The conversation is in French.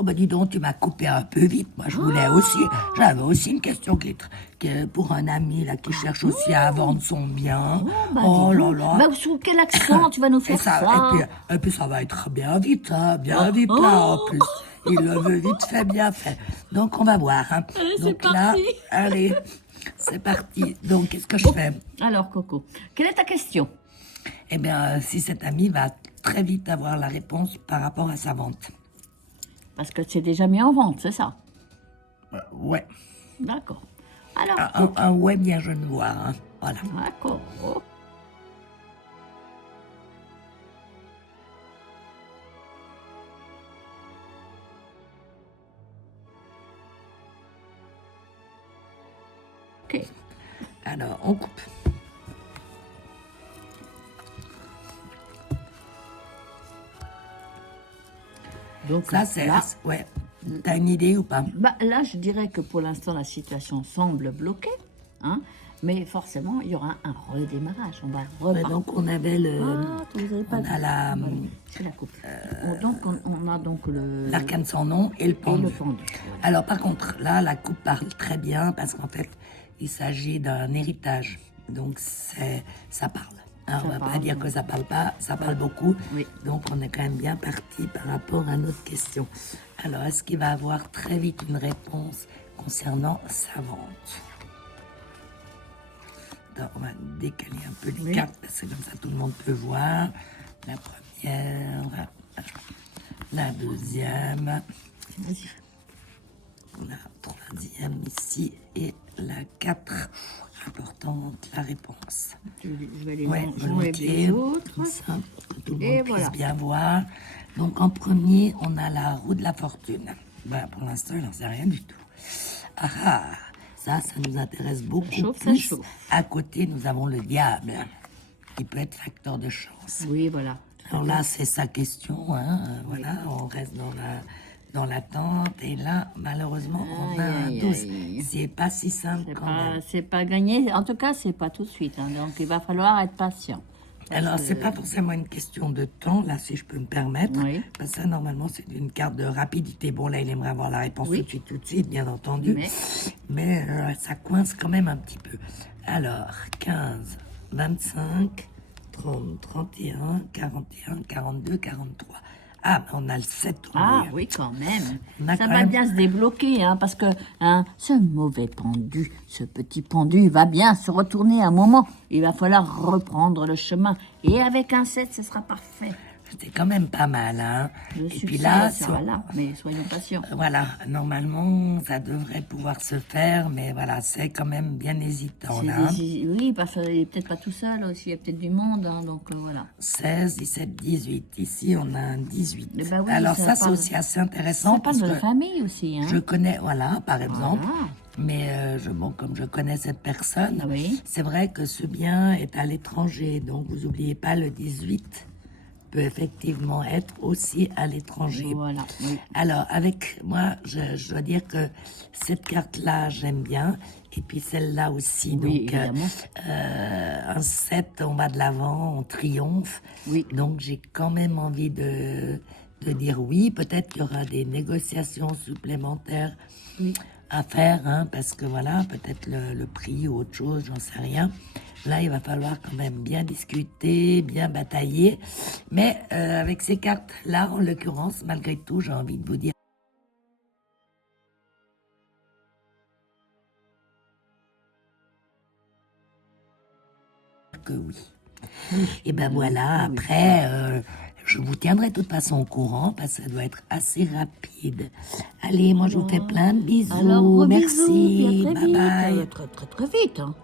Oh bah dis donc, tu m'as coupé un peu vite. Moi, je voulais aussi, j'avais aussi une question pour un ami là qui cherche aussi à vendre son bien. Bah, Oh dis là donc. là. Bah, sous quel accent tu vas nous Et faire ça, ça? et puis ça va être bien vite, hein, bien vite là en plus. Il le veut vite fait, bien fait. Donc on va voir. Hein. Allez, c'est Donc là, parti. allez, c'est parti. Donc qu'est-ce que je fais? Alors, Coco, quelle est ta question? Eh bien, si cet ami va très vite avoir la réponse par rapport à sa vente. Parce que c'est déjà mis en vente, c'est ça? Ouais. D'accord. Alors, Un ouais bien genevois. Hein. Voilà. d'accord. Oh. Ok. Alors, on coupe. Donc Ça, c'est... là, Ouais. T'as une idée ou pas? bah, là, je dirais que pour l'instant, la situation semble bloquée. Hein, mais forcément, il y aura un redémarrage. On va Ouais, repartir. donc, on avait le... Ah, vous avez pas on vu. a la... Voilà, c'est la coupe. Donc, on a donc le... L'arcane sans nom et le pendu. le pendu, voilà. Alors, par contre, là, la coupe parle très bien parce qu'en fait, il s'agit d'un héritage. Donc, ça parle. Hein, on va pas parle, dire que ça parle pas, ça parle beaucoup. Oui. Donc, on est quand même bien parti par rapport à notre question. Alors, est-ce qu'il va avoir très vite une réponse concernant sa vente? Attends, on va décaler un peu les cartes parce que comme ça, tout le monde peut voir. La première, la deuxième, Vas-y. la troisième ici et la 4. Importante, la réponse. Je vais les Ouais, enlever volontiers, les autres. comme ça, pour que tout le Et monde voilà. puisse bien voir. Donc en premier, on a la roue de la fortune. Voilà, pour l'instant, il n'en sait rien du tout. Ah ah, ça nous intéresse beaucoup chauffe, ça plus. chauffe. À côté, nous avons le diable, qui peut être facteur de chance. Oui, voilà. Alors là, c'est sa question, hein. Voilà, on reste dans l'attente. Et là, malheureusement, on a un Aïe, 12. aïe. C'est pas si simple C'est quand pas, même. c'est pas gagné. En tout cas, c'est pas tout de suite. Hein. Donc, il va falloir être patient. Parce Alors, que- c'est pas forcément une question de temps, là, si je peux me permettre. Oui. Parce que ça, normalement, c'est une carte de rapidité. Bon, là, il aimerait avoir la réponse Oui. tout de suite, bien entendu. Mais ça coince quand même un petit peu. Alors, 15, 25, 30, 31, 41, 42, 43. Ah, ben, on a le 7 au Ah milieu. oui, quand même. On a Ça quand va même- bien se débloquer, hein, parce que hein, ce mauvais pendu, ce petit pendu, va bien se retourner un moment. Il va falloir reprendre le chemin. Et avec un 7, ce sera parfait. C'était quand même pas mal, hein. Le Et succès puis là, sera là, mais soyons patients. voilà, normalement, ça devrait pouvoir se faire, mais voilà, c'est quand même bien hésitant, là. Hein. Oui, parce qu'il n'est peut-être pas tout seul aussi, il y a peut-être du monde, hein, donc voilà. 16, 17, 18. Ici, on a un 18. Eh ben oui, Alors ça ça, c'est parle- aussi assez intéressant Ça parle parce de la que famille aussi, hein. je connais, voilà, par exemple, Voilà. mais bon, comme je connais cette personne, Oui. c'est vrai que ce bien est à l'étranger, donc vous n'oubliez pas le 18 peut effectivement être aussi à l'étranger. Voilà, oui. Alors, avec moi, je dois dire que cette carte-là, j'aime bien. Et puis celle-là aussi. Oui, donc, évidemment. un 7, on va de l'avant, on triomphe. Oui. Donc, j'ai quand même envie de dire oui. Peut-être qu'il y aura des négociations supplémentaires à faire, hein, parce que voilà, peut-être le prix ou autre chose, j'en sais rien. Là, il va falloir quand même bien discuter, bien batailler. Mais avec ces cartes-là, en l'occurrence, malgré tout, j'ai envie de vous dire que oui. Et ben voilà, après, je vous tiendrai de toute façon au courant, parce que ça doit être assez rapide. Allez, moi, je vous fais plein de bisous. Alors, gros Merci, bisous, puis à très bye vite. bye. Très, très, très vite, hein.